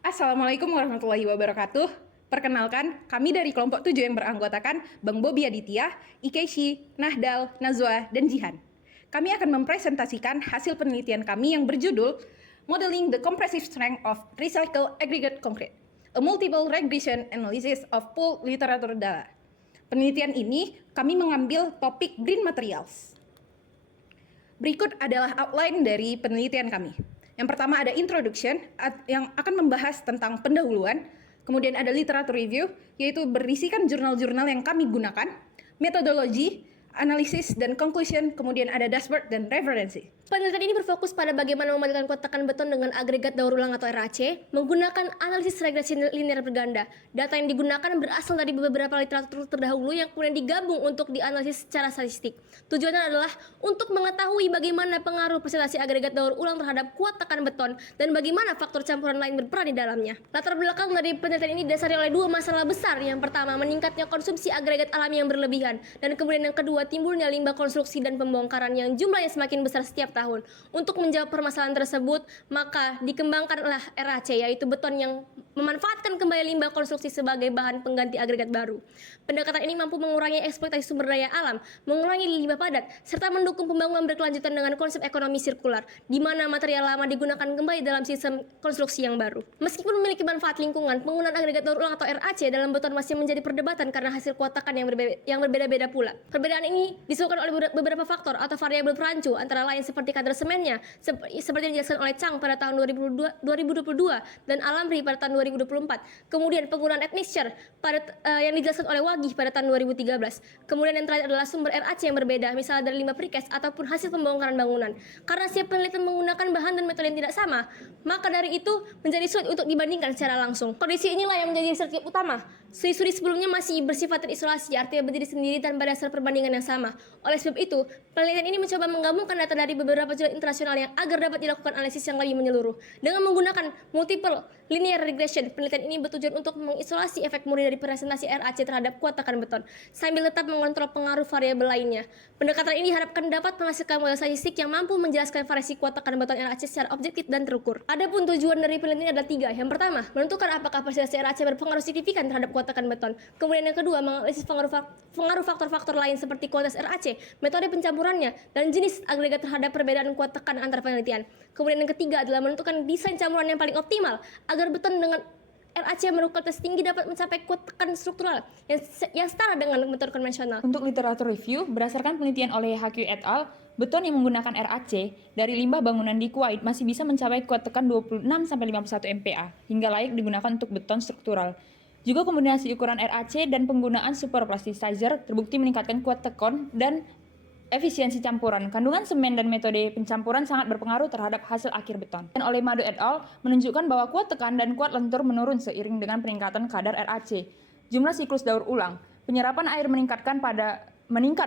Assalamualaikum warahmatullahi wabarakatuh. Perkenalkan, kami dari kelompok 7 yang beranggotakan Bang Bobi Aditya, Ikeshi, Nahdal, Nazwa, dan Jihan. Kami akan mempresentasikan hasil penelitian kami yang berjudul Modeling the Compressive Strength of Recycled Aggregate Concrete, a Multiple Regression Analysis of Pooled Literature Data. Penelitian ini kami mengambil topik green materials. Berikut adalah outline dari penelitian kami. Yang pertama ada introduction yang akan membahas tentang pendahuluan, kemudian ada literature review yaitu berisikan jurnal-jurnal yang kami gunakan, metodologi, analisis dan conclusion, kemudian ada dashboard dan referensi. Penelitian ini berfokus pada bagaimana memadukan kotakan beton dengan agregat daur ulang atau RAC menggunakan analisis regresi linear berganda. Data yang digunakan berasal dari beberapa literatur terdahulu yang kemudian digabung untuk dianalisis secara statistik. Tujuannya adalah untuk mengetahui bagaimana pengaruh presentasi agregat daur ulang terhadap kuat tekan beton dan bagaimana faktor campuran lain berperan di dalamnya. Latar belakang dari penelitian ini didasari oleh dua masalah besar. Yang pertama, meningkatnya konsumsi agregat alami yang berlebihan, dan kemudian yang kedua, timbulnya limbah konstruksi dan pembongkaran yang jumlahnya semakin besar setiap tahun. Untuk menjawab permasalahan tersebut, maka dikembangkanlah RAC, yaitu beton yang memanfaatkan kembali limbah konstruksi sebagai bahan pengganti agregat baru. Pendekatan ini mampu mengurangi eksploitasi sumber daya alam, mengurangi limbah padat, serta mendukung pembangunan berkelanjutan dengan konsep ekonomi sirkular, di mana material lama digunakan kembali dalam sistem konstruksi yang baru. Meskipun memiliki manfaat lingkungan, penggunaan agregat daur ulang atau RAC dalam beton masih menjadi perdebatan karena hasil kuat tekan yang berbeda-beda pula. Perbedaan ini disebabkan oleh beberapa faktor atau variabel perancu, antara lain seperti kadar semennya, seperti yang dijelaskan oleh Chang pada tahun 2022 dan Alamri pada tahun 2024. Kemudian penggunaan admixture yang dijelaskan oleh Wagih pada tahun 2013. Kemudian yang terakhir adalah sumber RAC yang berbeda, misalnya dari limbah precast ataupun hasil pembongkaran bangunan. Karena setiap penelitian menggunakan bahan dan metode yang tidak sama, maka dari itu menjadi sulit untuk dibandingkan secara langsung. Kondisi inilah yang menjadi riset utama. Studi sebelumnya masih bersifat terisolasi, artinya berdiri sendiri tanpa dasar perbandingan yang sama. Oleh sebab itu, penelitian ini mencoba menggabungkan data dari beberapa jurnal internasional yang agar dapat dilakukan analisis yang lebih menyeluruh. Dengan menggunakan multiple linear regression, penelitian ini bertujuan untuk mengisolasi efek murni dari presentasi RAC terhadap kuat tekan beton, sambil tetap mengontrol pengaruh variabel lainnya. Pendekatan ini diharapkan dapat menghasilkan model statistik yang mampu menjelaskan variasi kuat tekan beton RAC secara objektif dan terukur. Adapun tujuan dari penelitian ini adalah tiga. Yang pertama, menentukan apakah presentasi RAC berpengaruh signifikan terhadap kuat tekan beton. Kemudian yang kedua, menganalisis pengaruh faktor-faktor lain seperti kualitas RAC, metode pencampurannya, dan jenis agregat terhadap perbedaan kuat tekan antar penelitian. Kemudian yang ketiga adalah menentukan desain campuran yang paling optimal agar beton dengan RAC yang berkualitas tinggi dapat mencapai kuat tekan struktural yang setara dengan metode konvensional. Untuk literatur review, berdasarkan penelitian oleh HQ et al., beton yang menggunakan RAC dari limbah bangunan di Kuwait masih bisa mencapai kuat tekan 26-51 MPa hingga layak digunakan untuk beton struktural. Juga kombinasi ukuran RAC dan penggunaan superplasticizer terbukti meningkatkan kuat tekan dan efisiensi campuran. Kandungan semen dan metode pencampuran sangat berpengaruh terhadap hasil akhir beton. Dan oleh Mado et al. Menunjukkan bahwa kuat tekan dan kuat lentur menurun seiring dengan peningkatan kadar RAC. Jumlah siklus daur ulang. Penyerapan air meningkat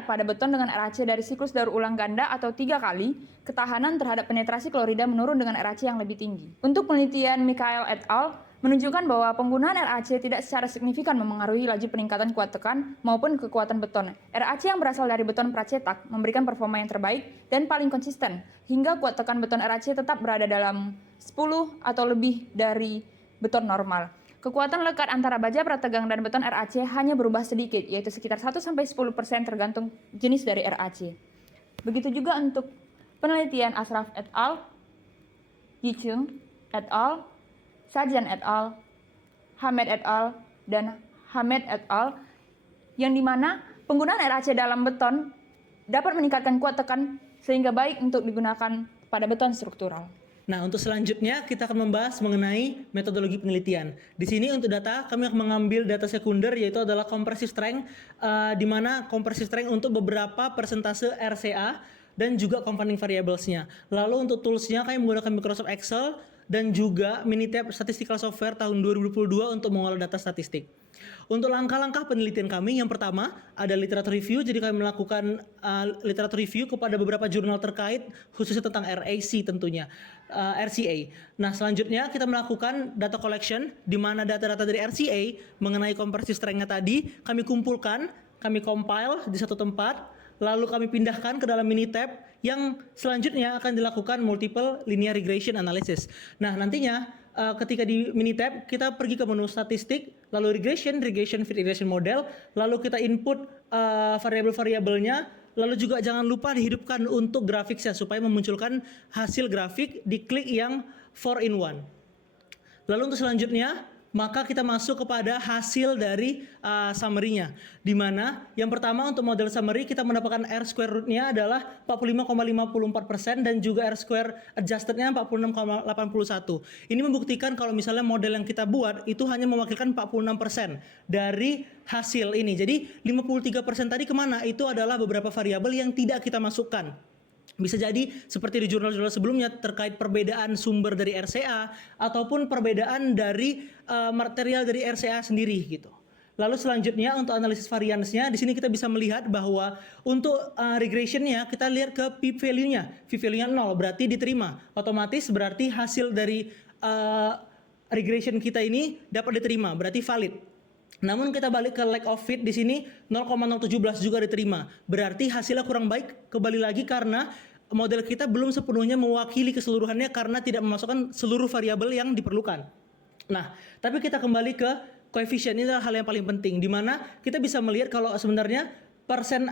pada beton dengan RAC dari siklus daur ulang ganda atau 3 kali. Ketahanan terhadap penetrasi klorida menurun dengan RAC yang lebih tinggi. Untuk penelitian Mikhail et al. Menunjukkan bahwa penggunaan RAC tidak secara signifikan memengaruhi laju peningkatan kuat tekan maupun kekuatan beton. RAC yang berasal dari beton pracetak memberikan performa yang terbaik dan paling konsisten, hingga kuat tekan beton RAC tetap berada dalam 10 atau lebih dari beton normal. Kekuatan lekat antara baja prategang dan beton RAC hanya berubah sedikit, yaitu sekitar 1-10% tergantung jenis dari RAC. Begitu juga untuk penelitian Ashraf et al., Yichung et al., Sajan et al., Hamed et al., dan Hamed et al., yang dimana penggunaan RAC dalam beton dapat meningkatkan kuat tekan sehingga baik untuk digunakan pada beton struktural. Nah, untuk selanjutnya kita akan membahas mengenai metodologi penelitian. Di sini untuk data kami akan mengambil data sekunder, yaitu adalah compressive strength, di mana compressive strength untuk beberapa persentase RCA dan juga confounding variables-nya. Lalu untuk tools-nya kami menggunakan Microsoft Excel dan juga Minitab Statistical Software tahun 2022 untuk mengolah data statistik. Untuk langkah-langkah penelitian kami, yang pertama ada literature review. Jadi kami melakukan literature review kepada beberapa jurnal terkait, khususnya tentang RAC tentunya, RCA. Nah, selanjutnya kita melakukan data collection, di mana data-data dari RCA mengenai compressive strength-nya tadi kami kumpulkan, kami compile di satu tempat, lalu kami pindahkan ke dalam Minitab yang selanjutnya akan dilakukan multiple linear regression analysis. Nah, nantinya ketika di mini tab kita pergi ke menu statistik, lalu regression, fit regression model, lalu kita input variabel-variabelnya, lalu juga jangan lupa dihidupkan untuk grafiknya supaya memunculkan hasil grafik di klik yang 4 in 1. Lalu untuk selanjutnya, maka kita masuk kepada hasil dari summary-nya. Di mana yang pertama untuk model summary kita mendapatkan R square root-nya adalah 45,54% dan juga R square adjusted-nya 46,81. Ini membuktikan kalau misalnya model yang kita buat itu hanya mewakilkan 46% dari hasil ini. Jadi 53% tadi kemana? Itu adalah beberapa variabel yang tidak kita masukkan. Bisa jadi seperti di jurnal-jurnal sebelumnya terkait perbedaan sumber dari RCA ataupun perbedaan dari material dari RCA sendiri gitu. Lalu selanjutnya untuk analisis variansnya, di sini kita bisa melihat bahwa untuk regressionnya kita lihat ke p-value-nya. P-value-nya 0 berarti diterima. Otomatis berarti hasil dari regression kita ini dapat diterima, berarti valid. Namun kita balik ke lack of fit di sini 0,017 juga diterima. Berarti hasilnya kurang baik. Kembali lagi karena model kita belum sepenuhnya mewakili keseluruhannya karena tidak memasukkan seluruh variabel yang diperlukan. Nah, tapi kita kembali ke koefisien, ini adalah hal yang paling penting di mana kita bisa melihat kalau sebenarnya persen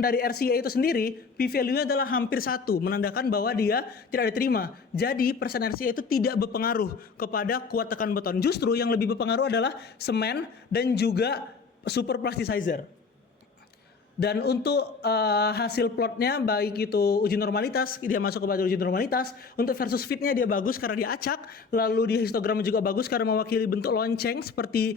dari RCA itu sendiri p-value-nya adalah hampir 1, menandakan bahwa dia tidak diterima. Jadi persen RCA itu tidak berpengaruh kepada kuat tekan beton. Justru yang lebih berpengaruh adalah semen dan juga super plasticizer. Dan untuk hasil plotnya baik itu uji normalitas, dia masuk kepada uji normalitas. Untuk versus fitnya dia bagus karena dia acak, lalu dia histogramnya juga bagus karena mewakili bentuk lonceng seperti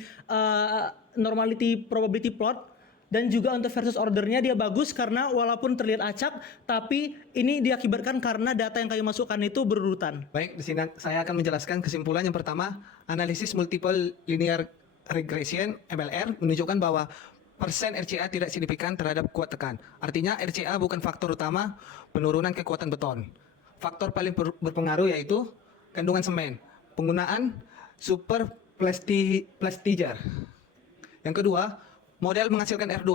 normality probability plot. Dan juga untuk versus ordernya dia bagus karena walaupun terlihat acak, tapi ini diakibatkan karena data yang kami masukkan itu berurutan. Baik, di sini saya akan menjelaskan kesimpulan yang pertama. Analisis multiple linear regression (MLR) menunjukkan bahwa persen RCA tidak signifikan terhadap kuat tekan. Artinya RCA bukan faktor utama penurunan kekuatan beton. Faktor paling berpengaruh yaitu kandungan semen, penggunaan super plasticizer. Yang kedua, model menghasilkan R2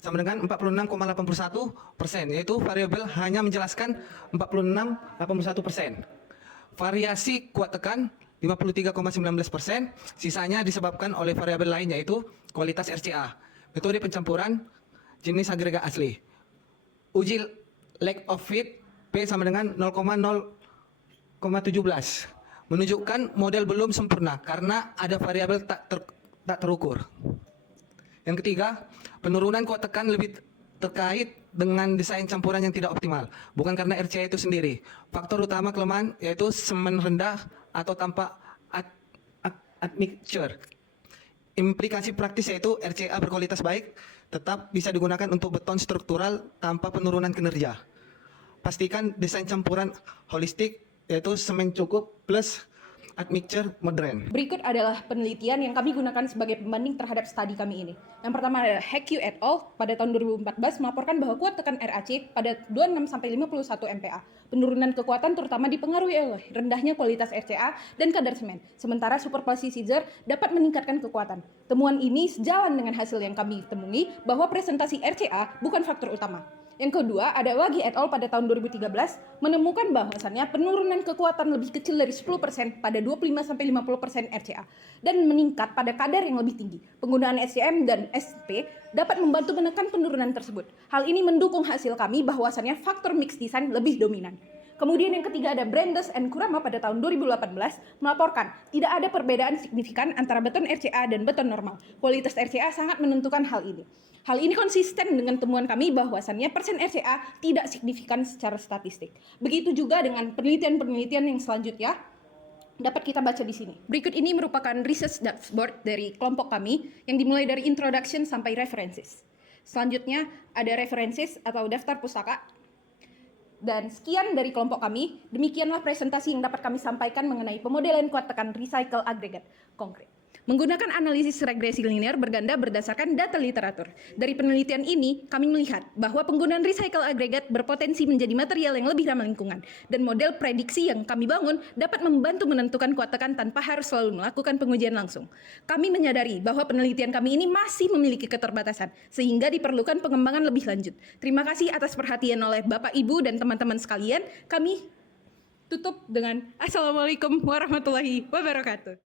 sama dengan 46,81%, yaitu variabel hanya menjelaskan 46,81%. Variasi kuat tekan 53,19%, sisanya disebabkan oleh variabel lain yaitu kualitas RCA. Metode pencampuran jenis agregat asli. Uji lack of fit P sama dengan 0,017 menunjukkan model belum sempurna karena ada variabel tak terukur. Yang ketiga, penurunan kuat tekan lebih terkait dengan desain campuran yang tidak optimal, bukan karena RCA itu sendiri. Faktor utama kelemahan yaitu semen rendah atau tanpa admixture. Implikasi praktis yaitu RCA berkualitas baik tetap bisa digunakan untuk beton struktural tanpa penurunan kinerja. Pastikan desain campuran holistik yaitu semen cukup plus admixture modern. Berikut adalah penelitian yang kami gunakan sebagai pembanding terhadap studi kami ini. Yang pertama adalah Hacku et al. Pada tahun 2014 melaporkan bahwa kuat tekan RAC pada 26-51 MPa. Penurunan kekuatan terutama dipengaruhi oleh rendahnya kualitas RCA dan kadar semen. Sementara super plasticizer dapat meningkatkan kekuatan. Temuan ini sejalan dengan hasil yang kami temui bahwa presentasi RCA bukan faktor utama. Yang kedua, ada Wagi et al. Pada tahun 2013 menemukan bahwasannya penurunan kekuatan lebih kecil dari 10% pada 25-50% RCA dan meningkat pada kadar yang lebih tinggi. Penggunaan SCM dan SP dapat membantu menekan penurunan tersebut. Hal ini mendukung hasil kami bahwasannya faktor mix design lebih dominan. Kemudian yang ketiga ada Brandes and Kurama pada tahun 2018 melaporkan tidak ada perbedaan signifikan antara beton RCA dan beton normal. Kualitas RCA sangat menentukan hal ini. Hal ini konsisten dengan temuan kami bahwasannya persen RCA tidak signifikan secara statistik. Begitu juga dengan penelitian-penelitian yang selanjutnya dapat kita baca di sini. Berikut ini merupakan research dashboard dari kelompok kami yang dimulai dari introduction sampai references. Selanjutnya ada references atau daftar pustaka. Dan sekian dari kelompok kami. Demikianlah presentasi yang dapat kami sampaikan mengenai pemodelan kuat tekan recycle agregat konkret. Menggunakan analisis regresi linear berganda berdasarkan data literatur. Dari penelitian ini, kami melihat bahwa penggunaan recycle agregat berpotensi menjadi material yang lebih ramah lingkungan. Dan model prediksi yang kami bangun dapat membantu menentukan kuat tekan tanpa harus selalu melakukan pengujian langsung. Kami menyadari bahwa penelitian kami ini masih memiliki keterbatasan, sehingga diperlukan pengembangan lebih lanjut. Terima kasih atas perhatian oleh Bapak, Ibu, dan teman-teman sekalian. Kami tutup dengan Assalamualaikum warahmatullahi wabarakatuh.